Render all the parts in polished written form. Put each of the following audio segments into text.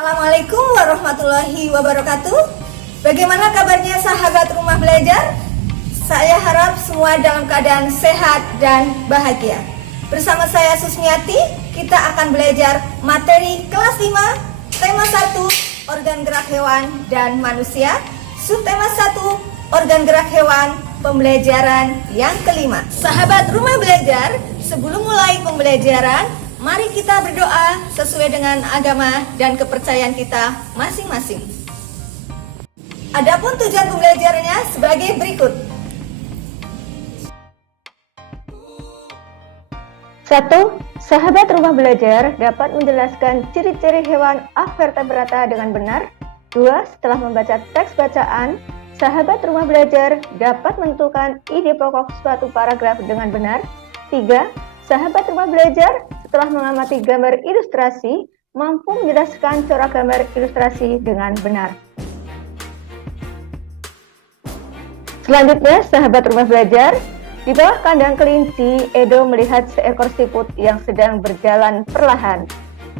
Assalamualaikum warahmatullahi wabarakatuh. Bagaimana kabarnya sahabat rumah belajar? Saya harap semua dalam keadaan sehat dan bahagia. Bersama saya Susmiati, kita akan belajar materi kelas 5, tema 1, organ gerak hewan dan manusia, subtema 1, organ gerak hewan, pembelajaran yang kelima. Sahabat rumah belajar, sebelum mulai pembelajaran, mari kita berdoa sesuai dengan agama dan kepercayaan kita masing-masing. Adapun tujuan pembelajarannya sebagai berikut. 1. Sahabat rumah belajar dapat menjelaskan ciri-ciri hewan avertebrata dengan benar. 2. Setelah membaca teks bacaan, sahabat rumah belajar dapat menentukan ide pokok suatu paragraf dengan benar. 3. Sahabat rumah belajar setelah mengamati gambar ilustrasi, mampu menjelaskan corak gambar ilustrasi dengan benar. Selanjutnya, sahabat rumah belajar, di bawah kandang kelinci, Edo melihat seekor siput yang sedang berjalan perlahan.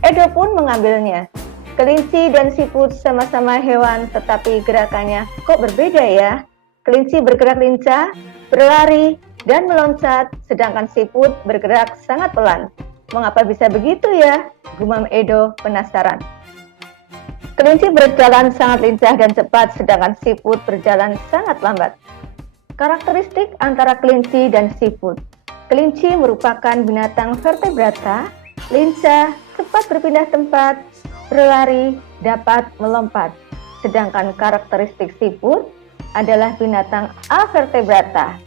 Edo pun mengambilnya. Kelinci dan siput sama-sama hewan, tetapi gerakannya kok berbeda ya? Kelinci bergerak lincah, berlari, dan meloncat, sedangkan siput bergerak sangat pelan. Mengapa bisa begitu ya? Gumam Edo penasaran. Kelinci berjalan sangat lincah dan cepat, sedangkan siput berjalan sangat lambat. Karakteristik antara kelinci dan siput. Kelinci merupakan binatang vertebrata, lincah, cepat berpindah tempat, berlari, dapat melompat. Sedangkan karakteristik siput adalah binatang avertebrata.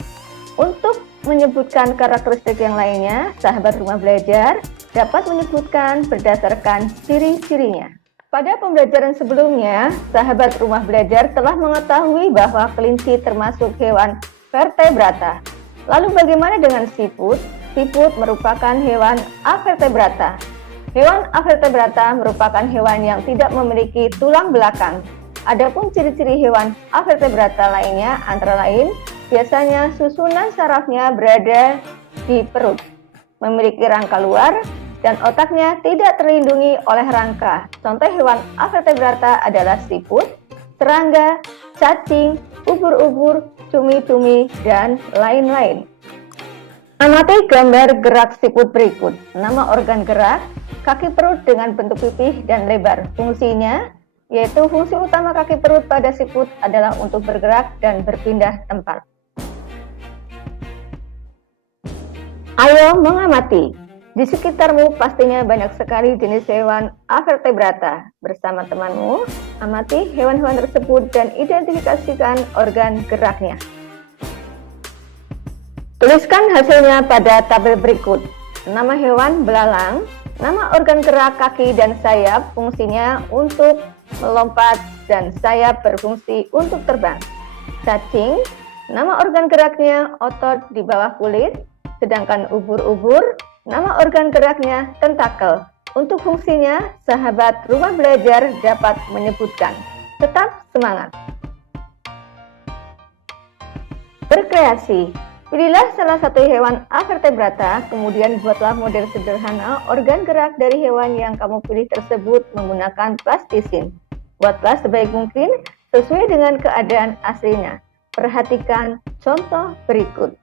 Untuk menyebutkan karakteristik yang lainnya, sahabat rumah belajar dapat menyebutkan berdasarkan ciri-cirinya. Pada pembelajaran sebelumnya, sahabat rumah belajar telah mengetahui bahwa kelinci termasuk hewan vertebrata. Lalu bagaimana dengan siput? Siput merupakan hewan avertebrata. Hewan avertebrata merupakan hewan yang tidak memiliki tulang belakang. Adapun ciri-ciri hewan avertebrata lainnya antara lain, biasanya susunan sarafnya berada di perut, memiliki rangka luar, dan otaknya tidak terlindungi oleh rangka. Contoh hewan avertebrata adalah siput, serangga, cacing, ubur-ubur, cumi-cumi, dan lain-lain. Amati gambar gerak siput berikut. Nama organ gerak, kaki perut dengan bentuk pipih dan lebar. Fungsinya, yaitu fungsi utama kaki perut pada siput adalah untuk bergerak dan berpindah tempat. Ayo mengamati. Di sekitarmu pastinya banyak sekali jenis hewan avertebrata. Bersama temanmu, amati hewan-hewan tersebut dan identifikasikan organ geraknya. Tuliskan hasilnya pada tabel berikut. Nama hewan belalang, nama organ gerak kaki dan sayap, fungsinya untuk melompat dan sayap berfungsi untuk terbang. Cacing, nama organ geraknya otot di bawah kulit, sedangkan ubur-ubur, nama organ geraknya tentakel. Untuk fungsinya, sahabat rumah belajar dapat menyebutkan. Tetap semangat. Berkreasi. Pilihlah salah satu hewan avertebrata, kemudian buatlah model sederhana organ gerak dari hewan yang kamu pilih tersebut menggunakan plastisin. Buatlah sebaik mungkin sesuai dengan keadaan aslinya. Perhatikan contoh berikut.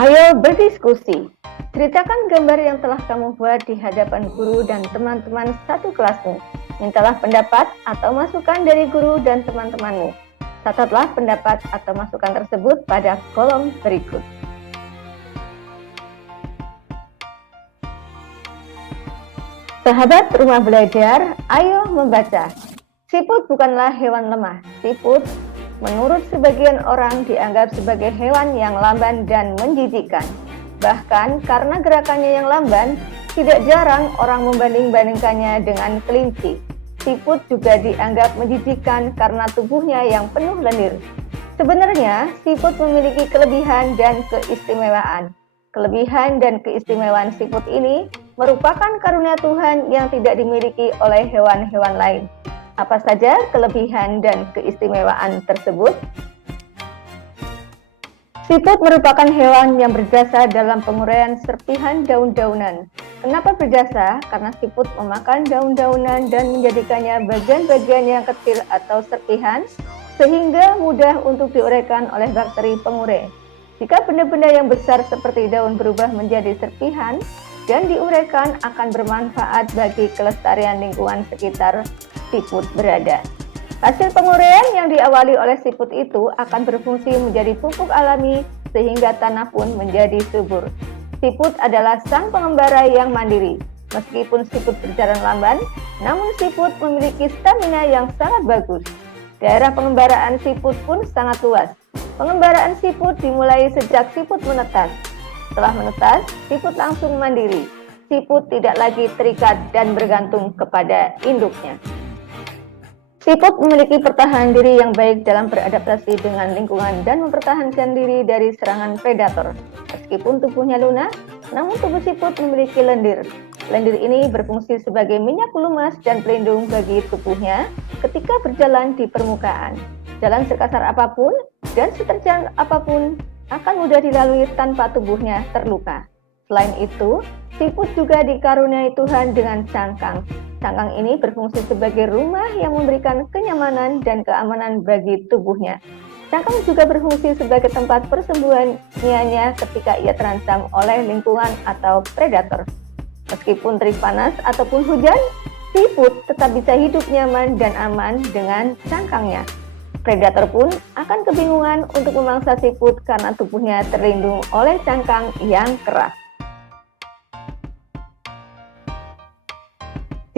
Ayo berdiskusi. Ceritakan gambar yang telah kamu buat di hadapan guru dan teman-teman satu kelasmu. Mintalah pendapat atau masukan dari guru dan teman-temanmu. Catatlah pendapat atau masukan tersebut pada kolom berikut. Sahabat rumah belajar, ayo membaca. Siput bukanlah hewan lemah. Siput menurut sebagian orang dianggap sebagai hewan yang lamban dan menjijikkan. Bahkan karena gerakannya yang lamban, tidak jarang orang membanding-bandingkannya dengan kelinci. Siput juga dianggap menjijikkan karena tubuhnya yang penuh lendir. Sebenarnya, siput memiliki kelebihan dan keistimewaan. Kelebihan dan keistimewaan siput ini merupakan karunia Tuhan yang tidak dimiliki oleh hewan-hewan lain. Apa saja kelebihan dan keistimewaan tersebut? Siput merupakan hewan yang berjasa dalam penguraian serpihan daun-daunan. Kenapa berjasa? Karena siput memakan daun-daunan dan menjadikannya bagian-bagian yang kecil atau serpihan, sehingga mudah untuk diuraikan oleh bakteri pengure. Jika benda-benda yang besar seperti daun berubah menjadi serpihan dan diuraikan, akan bermanfaat bagi kelestarian lingkungan sekitar siput berada. Hasil penguraian yang diawali oleh siput itu akan berfungsi menjadi pupuk alami sehingga tanah pun menjadi subur. Siput adalah sang pengembara yang mandiri. Meskipun siput berjalan lamban, namun siput memiliki stamina yang sangat bagus. Daerah pengembaraan siput pun sangat luas. Pengembaraan siput dimulai sejak siput menetas. Setelah menetas, siput langsung mandiri. Siput tidak lagi terikat dan bergantung kepada induknya. Siput memiliki pertahanan diri yang baik dalam beradaptasi dengan lingkungan dan mempertahankan diri dari serangan predator. Meskipun tubuhnya lunak, namun tubuh siput memiliki lendir. Lendir ini berfungsi sebagai minyak pelumas dan pelindung bagi tubuhnya ketika berjalan di permukaan. Jalan sekasar apapun dan seterjang apapun akan mudah dilalui tanpa tubuhnya terluka. Selain itu, siput juga dikaruniai Tuhan dengan cangkang. Cangkang ini berfungsi sebagai rumah yang memberikan kenyamanan dan keamanan bagi tubuhnya. Cangkang juga berfungsi sebagai tempat persembunyiannya ketika ia terancam oleh lingkungan atau predator. Meskipun terik panas ataupun hujan, siput tetap bisa hidup nyaman dan aman dengan cangkangnya. Predator pun akan kebingungan untuk memangsa siput karena tubuhnya terlindung oleh cangkang yang keras.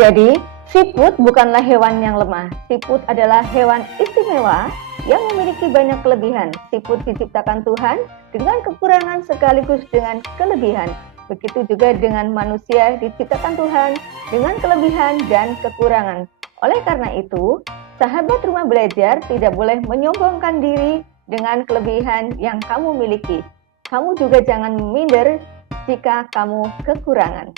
Jadi, siput bukanlah hewan yang lemah. Siput adalah hewan istimewa yang memiliki banyak kelebihan. Siput diciptakan Tuhan dengan kekurangan sekaligus dengan kelebihan. Begitu juga dengan manusia diciptakan Tuhan dengan kelebihan dan kekurangan. Oleh karena itu, sahabat rumah belajar tidak boleh menyombongkan diri dengan kelebihan yang kamu miliki. Kamu juga jangan minder jika kamu kekurangan.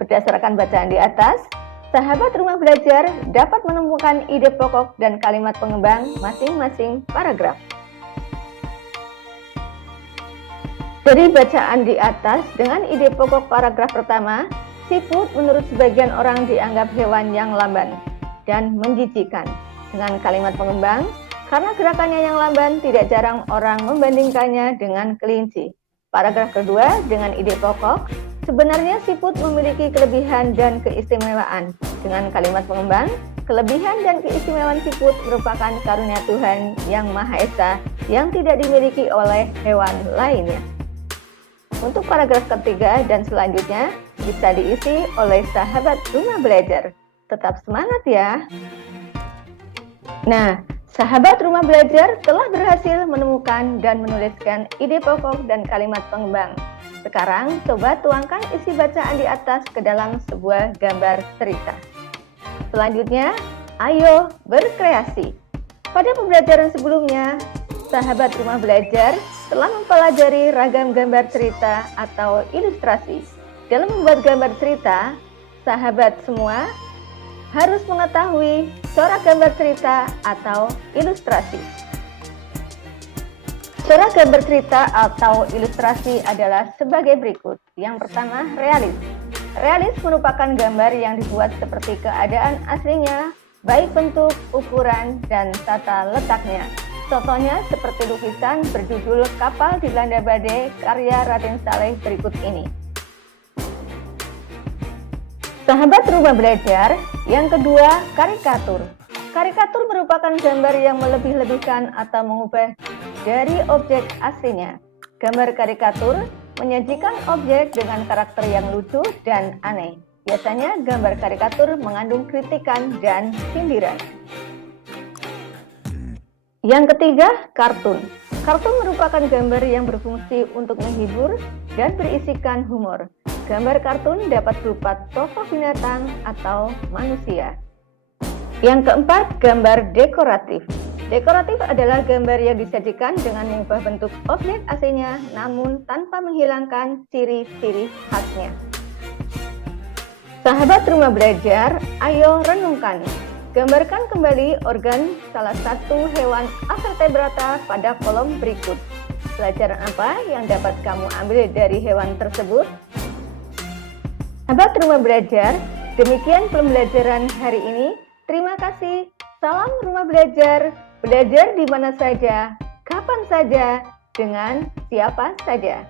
Berdasarkan bacaan di atas, sahabat rumah belajar dapat menemukan ide pokok dan kalimat pengembang masing-masing paragraf. Dari bacaan di atas dengan ide pokok paragraf pertama, siput menurut sebagian orang dianggap hewan yang lamban dan menjijikan. Dengan kalimat pengembang, karena gerakannya yang lamban, tidak jarang orang membandingkannya dengan kelinci. Paragraf kedua dengan ide pokok, sebenarnya siput memiliki kelebihan dan keistimewaan. Dengan kalimat pengembang, kelebihan dan keistimewaan siput merupakan karunia Tuhan yang Maha Esa yang tidak dimiliki oleh hewan lainnya. Untuk paragraf ketiga dan selanjutnya bisa diisi oleh sahabat rumah belajar. Tetap semangat ya! Nah, sahabat rumah belajar telah berhasil menemukan dan menuliskan ide pokok dan kalimat pengembang. Sekarang, coba tuangkan isi bacaan di atas ke dalam sebuah gambar cerita. Selanjutnya, ayo berkreasi. Pada pembelajaran sebelumnya, sahabat rumah belajar telah mempelajari ragam gambar cerita atau ilustrasi. Dalam membuat gambar cerita, sahabat semua harus mengetahui corak gambar cerita atau ilustrasi. Corak gambar cerita atau ilustrasi adalah sebagai berikut. Yang pertama, realis. Realis merupakan gambar yang dibuat seperti keadaan aslinya, baik bentuk, ukuran, dan tata letaknya. Contohnya seperti lukisan berjudul Kapal Dilanda Badai karya Raden Saleh berikut ini. Sahabat rumah belajar, yang kedua, karikatur. Karikatur merupakan gambar yang melebih-lebihkan atau mengubah dari objek aslinya. Gambar karikatur menyajikan objek dengan karakter yang lucu dan aneh. Biasanya gambar karikatur mengandung kritikan dan sindiran. Yang ketiga, kartun. Kartun merupakan gambar yang berfungsi untuk menghibur dan berisikan humor. Gambar kartun dapat berupa tokoh binatang atau manusia. Yang keempat, gambar dekoratif. Dekoratif adalah gambar yang disajikan dengan mengubah bentuk objek aslinya namun tanpa menghilangkan ciri-ciri khasnya. Sahabat rumah belajar, ayo renungkan. Gambarkan kembali organ salah satu hewan vertebrata pada kolom berikut. Pelajaran apa yang dapat kamu ambil dari hewan tersebut? Sahabat Rumah Belajar, demikian pembelajaran hari ini. Terima kasih. Salam Rumah Belajar. Belajar di mana saja, kapan saja, dengan siapa saja.